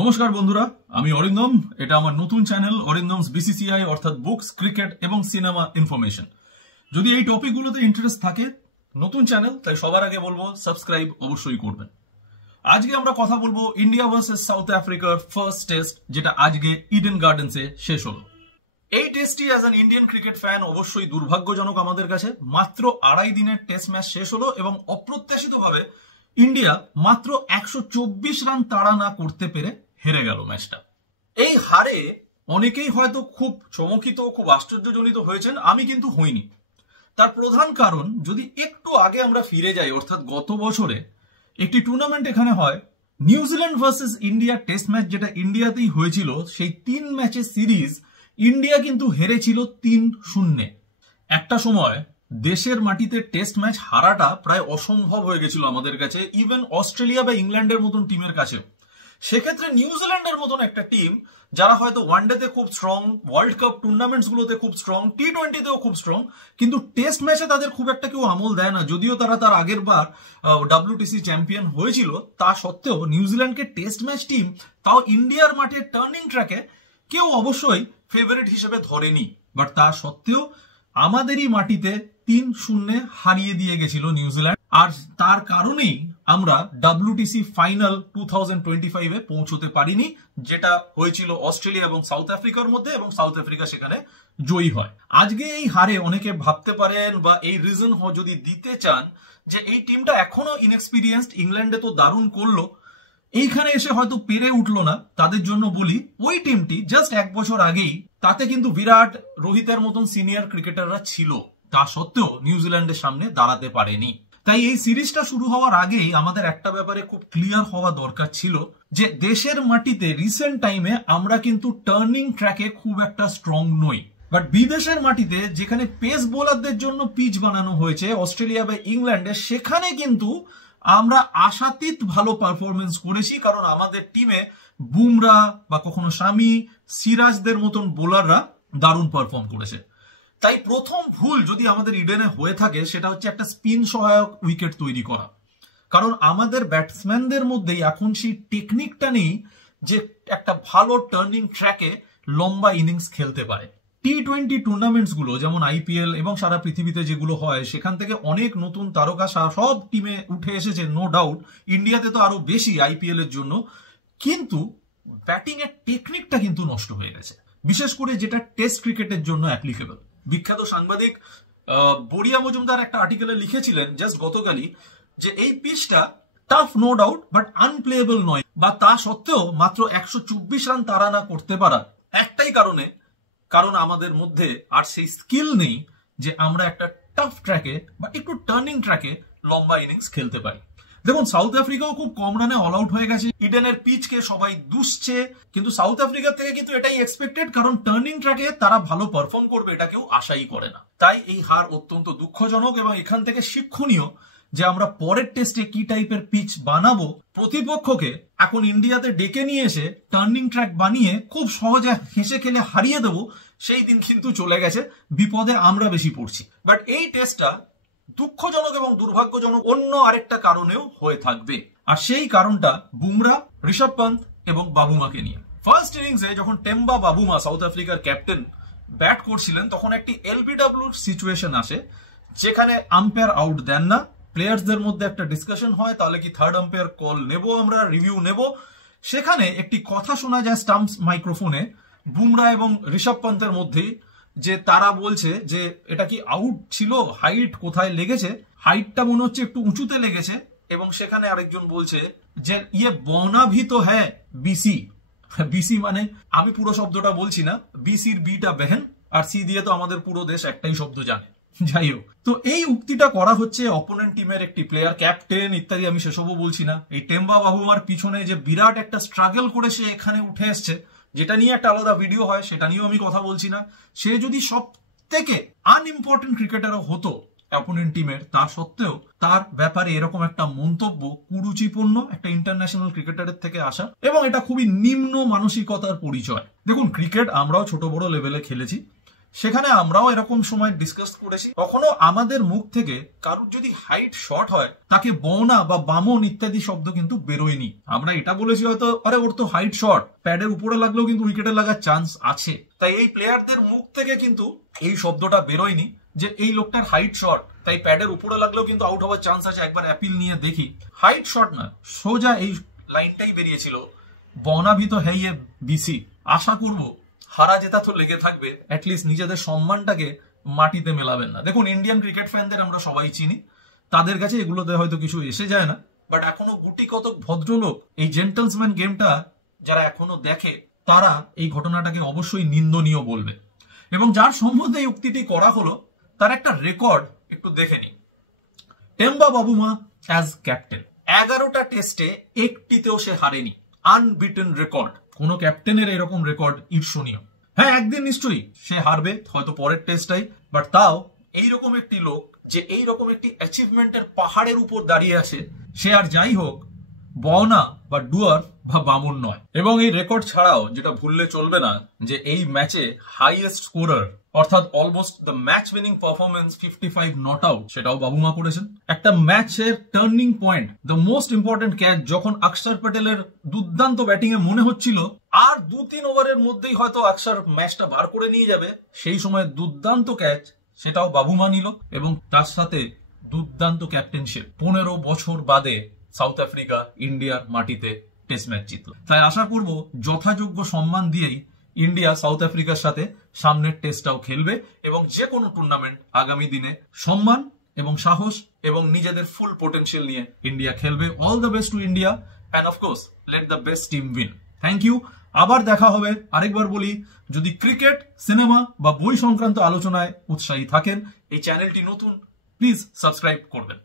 নমস্কার বন্ধুরা, আমি অরিন্দম। এটা আমার নতুন চ্যানেল অরিন্দমস বিসিসিআই অর্থাৎ বুকস, ক্রিকেট এবং সিনেমা ইনফরমেশন। যদি এই টপিকগুলোতে ইন্টারেস্ট থাকে, নতুন চ্যানেল, তাই সবার আগে বলবো সাবস্ক্রাইব অবশ্যই করবেন। আজকে আমরা কথা বলবো ইন্ডিয়া ভার্সেস সাউথ আফ্রিকার ফার্স্ট টেস্ট, যেটা আজকে ইডেন গার্ডেন্সে শেষ হলো। এই টেস্টটি as an Indian cricket fan অবশ্যই দুর্ভাগ্যজনক আমাদের কাছে। মাত্র 2.5 দিনের টেস্ট ম্যাচ শেষ হলো এবং অপ্রত্যাশিতভাবে ইন্ডিয়া মাত্র 124 রান তাড়া না করতে পেরে হেরে গেল ম্যাচটা। এই হারে অনেকেই হয়তো খুব চমকিত, খুব আশ্চর্যজনিত হয়েছেন, আমি কিন্তু হইনি। তার প্রধান কারণ, যদি একটু আগে আমরা ফিরে যাই, অর্থাৎ গত বছরে একটি টুর্নামেন্ট এখানে হয়, New Zealand versus India test match, যেটা ইন্ডিয়াতেই হয়েছিল। সেই 3 ম্যাচের সিরিজ ইন্ডিয়া কিন্তু হেরেছিল 3-0। একটা সময় দেশের মাটিতে টেস্ট ম্যাচ হারাটা প্রায় অসম্ভব হয়ে গেছিল আমাদের কাছে, ইভেন অস্ট্রেলিয়া বা ইংল্যান্ডের মতন টিমের কাছে। সেক্ষেত্রে নিউজিল্যান্ডের মতন একটা টিম, যারা হয়তো ওয়ানডেতে খুব স্ট্রং, ওয়ার্ল্ড কাপ টুর্নামেন্টস গুলোতে খুব স্ট্রং, টি-20তেও খুব স্ট্রং, কিন্তু টেস্ট ম্যাচে তাদের খুব একটা কেউ আমল দেয় না। যদিও তারা তার আগের বার WTC চ্যাম্পিয়ন হয়েছিল, তা সত্ত্বেও নিউজিল্যান্ডকে টেস্ট ম্যাচ টিম, তাও ইন্ডিয়ার মাঠে টার্নিং ট্র্যাকে কেউ অবশ্যই ফেভারিট হিসেবে ধরেনি। বাট তা সত্ত্বেও আমাদেরই মাটিতে 3-0 হারিয়ে দিয়ে গেছিল নিউজিল্যান্ড। আর তার কারণেই আমরা WTC ফাইনাল 2025-এ পৌঁছতে পারিনি, যেটা হয়েছিল অস্ট্রেলিয়া এবং সাউথ আফ্রিকার মধ্যে, এবং সাউথ আফ্রিকা সেখানে জয়ী হয়। আজকে এই হারে অনেকে ভাবতে পারেন বা এই রিজন যদি দিতে চান যে এই টিমটা এখনো ইনএক্সপিরিয়েন্সড, ইংল্যান্ডে তো দারুণ করলো, এইখানে এসে হয়তো পেরে উঠলো না। তাদের জন্য বলি, ওই টিমটি জাস্ট 1 বছর আগেই, তাতে কিন্তু বিরাট, রোহিতের মতন সিনিয়র ক্রিকেটাররা ছিল, তা সত্ত্বেও নিউজিল্যান্ডের সামনে দাঁড়াতে পারেনি। তাই এই সিরিজটা শুরু হওয়ার আগেই আমাদের একটা ব্যাপারে খুব ক্লিয়ার হওয়া দরকার ছিল, যে দেশের মাটিতে রিসেন্ট টাইমে আমরা কিন্তু টার্নিং ট্র্যাকে খুব একটা স্ট্রং নই। বাট বিদেশের মাটিতে, যেখানে পেস বোলারদের জন্য পিচ বানানো হয়েছে অস্ট্রেলিয়া বা ইংল্যান্ডে, সেখানে কিন্তু আমরা আশাতীত ভালো পারফরমেন্স করেছি। কারণ আমাদের টিমে বুমরা বা কখনো শামি, সিরাজদের মতন বোলাররা দারুণ পারফর্ম করেছে। তাই প্রথম ভুল যদি আমাদের ইডেনে হয়ে থাকে, সেটা হচ্ছে একটা স্পিন সহায়ক উইকেট তৈরি করা। কারণ আমাদের ব্যাটসম্যানদের মধ্যেই এখন সেই টেকনিকটা নেই যে একটা ভালো টার্নিং ট্র্যাকে লম্বা ইনিংস খেলতে পারে। টি-20 টুর্নামেন্টস গুলো, যেমন IPL এবং সারা পৃথিবীতে যেগুলো হয়, সেখান থেকে অনেক নতুন তারকা সব টিমে উঠে এসেছে, নো ডাউট। ইন্ডিয়াতে তো আরো বেশি IPL এর জন্য, কিন্তু ব্যাটিং এর টেকনিকটা কিন্তু নষ্ট হয়ে গেছে, বিশেষ করে যেটা টেস্ট ক্রিকেটের জন্য অ্যাপ্লিকেবল। বিখ্যাত সাংবাদিক বড়িয়া মজুমদার একটা আর্টিকেলে লিখেছিলেন জাস্ট গতকালই, যে এই পিচটা tough no doubt, but unplayable নয়। বা তা সত্ত্বেও মাত্র 124 রান তাড়া না করতে পারা একটাই কারণ আমাদের মধ্যে আর সেই স্কিল নেই যে আমরা একটা টাফ ট্র্যাকে বা একটু টার্নিং ট্র্যাকে লম্বা ইনিংস খেলতে পারি। দেখুন, সাউথ আফ্রিকাও খুব কম রানে অল আউট হয়ে গেছে। ইডেনের পিচকে সবাই দুষছে, কিন্তু সাউথ আফ্রিকা থেকে কিন্তু এটাই এক্সপেক্টেড, কারণ টার্নিং ট্র্যাকে তারা ভালো পারফর্ম করবে এটা কেউ আশাই করে না। তাই এই হার অত্যন্ত দুঃখজনক, এবং এখান থেকে শিক্ষণীয় যে আমরা পরের টেস্টে কি টাইপের পিচ বানাবো। প্রতিপক্ষকে এখন ইন্ডিয়াতে ডেকে নিয়ে এসে টার্নিং ট্র্যাক বানিয়ে খুব সহজে হেসে খেলে হারিয়ে দেবো, সেই দিন কিন্তু চলে গেছে। বিপদে আমরা বেশি পড়ছি। বাট এই টেস্টটা দুঃখজনক এবং দুর্ভাগ্যজনক অন্য আরেকটা কারণেও হয়ে থাকবে, আর সেই কারণটা বুমরা, ঋষভ পন্থ এবং বাবুমাকে নিয়ে। ফার্স্ট ইনিংসে যখন টেম্বা বাবুমা, সাউথ আফ্রিকার ক্যাপ্টেন, ব্যাট করছিলেন, তখন একটি LBW সিচুয়েশন আসে, যেখানে আম্পায়ার আউট দেন না। প্লেয়ার্সদের মধ্যে একটা ডিসকাশন হয়, তাহলে কি থার্ড আম্পায়ার কল নেব, আমরা রিভিউ নেব। সেখানে একটি কথা শোনা যায় স্টাম্পস মাইক্রোফোনে বুমরা এবং ঋষভ পন্থের মধ্যে, যে তারা বলছে যে এটা কি আউট ছিল, হাইট কোথায় লেগেছে, হাইটটা মনে হচ্ছে একটু উঁচুতে লেগেছে। এবং সেখানে আরেকজন বলছে যে ইয়ে বনা ভি তো হ্যাঁ বিসি। বিসি মানে, আমি পুরো শব্দটা বলছি না, বিসির বিটা বেহেন, আর সি দিয়ে তো আমাদের পুরো দেশ একটাই শব্দ জানে। যাই হোক, তো এই উক্তিটা করা হচ্ছে অপোনেন্ট টিমের একটি প্লেয়ার, ক্যাপ্টেন ইত্যাদি, আমি সেসবও বলছি না। এই টেম্বা বাবুমার পিছনে যে বিরাট একটা স্ট্রাগল করে সে এখানে উঠে এসছে, যেটা নিয়ে একটা আলাদা ভিডিও হয়, সেটা নিয়েও আমি কথা বলছি না। সে যদি সব থেকে আনইম্পর্টেন্ট ক্রিকেটারও হতো অপোনেন্ট টিমের, তা সত্ত্বেও তার ব্যাপারে এরকম একটা মন্তব্য কুরুচিপূর্ণ একটা ইন্টারন্যাশনাল ক্রিকেটারের থেকে আসা, এবং এটা খুবই নিম্ন মানসিকতার পরিচয়। দেখুন, ক্রিকেট আমরাও ছোট বড় লেভেলে খেলেছি, সেখানে আমরাও এরকম সময় ডিসকাস করেছি। কখনো আমাদের মুখ থেকে কারোর যদি হাইট শর্ট হয় তাকে বওনা বা বামন ইত্যাদি শব্দ কিন্তু বেরোয়নি। আমরা এটা বলেছি হয়তো আরে ওর তো হাইট শর্ট, প্যাডের উপরে লাগলেও কিন্তু উইকেটে লাগার চান্স আছে। তাই এই প্লেয়ারদের মুখ থেকে কিন্তু এই শব্দটা বেরোয়নি যে এই লোকটার হাইট শর্ট, তাই প্যাডের উপরে লাগলেও কিন্তু আউট হওয়ার চান্স আছে, একবার অ্যাপিল নিয়ে দেখি। হাইট শর্ট না, সোজা এই লাইনটাই বেরিয়েছিল, বওনা ভি তো হ্যাই বিসি। আশা করব হারা জেতা তো লেগে থাকবে, অ্যাটলিস্ট নিজেদের সম্মানটাকে মাটিতে মেলাবেন না। দেখুন, ইন্ডিয়ান ক্রিকেট ফ্যানদের আমরা সবাই চিনি, তাদের কাছে এগুলোতে হয়তো কিছু এসে যায় না, বাট এখনো গুটি কতক ভদ্রলোক এই জেন্টলসম্যান গেমটা যারা এখনো দেখে তারা এই ঘটনাটাকে অবশ্যই নিন্দনীয় বলবে। এবং যার সম্বন্ধে এই উক্তিটি করা হলো তার একটা রেকর্ড একটু দেখে নিন। টেম্বা বাবুমা অ্যাজ ক্যাপ্টেন, 11টা টেস্টে একটিতেও সে হারেনি, আনবিটেন রেকর্ড। কোন ক্যাপ্টেনের এরকম রেকর্ড ঈর্ষণীয়। হ্যাঁ, একদিন নিশ্চয়ই সে হারবে, হয়তো পরের টেস্টটাই, বাট তাও এইরকম একটি লোক যে এইরকম একটি অ্যাচিভমেন্টের পাহাড়ের উপর দাঁড়িয়ে আছে, সে আর যাই হোক বওনা বা ডুয়ার বা বামন নয়। এবং এই রেকর্ড ছাড়াও যেটা ভুললে চলবে না, যে এই ম্যাচে হাইয়েস্ট স্কোরার অর্থাৎ almost the match winning performance 55 not out, সেটাও বাবুমা করেছেন। একটা ম্যাচের turning point, the most important catch, যখন অক্ষর প্যাটেলের দুর্দান্ত ব্যাটিং এ মনে হচ্ছিল আর 2-3 ওভারের মধ্যেই হয়তো অক্ষর ম্যাচটা বার করে নিয়ে যাবে, সেই সময় দুর্দান্ত ক্যাচ, সেটাও বাবুমা নিল। এবং তার সাথে দুর্দান্ত ক্যাপ্টেনশিপ, 15 বছর বাদে সাউথ আফ্রিকা ইন্ডিয়ার মাটিতে টেস্ট ম্যাচ জিতল। তাই আশা করব যথাযোগ্য সম্মান দিয়েই ইন্ডিয়া সাউথ আফ্রিকার সাথে সামনের টেস্টটাও খেলবে এবং যে কোনো টুর্নামেন্ট আগামী দিনে সম্মান এবং সাহস এবং নিজেদের ফুল পোটেনশিয়াল নিয়ে ইন্ডিয়া খেলবে। All the best to India and of course let the best team win. Thank you. আবার দেখা হবে। আরেকবার বলি, যদি ক্রিকেট, সিনেমা বা বই সংক্রান্ত আলোচনায় উৎসাহী থাকেন, এই চ্যানেলটি নতুন, প্লিজ সাবস্ক্রাইব করবেন।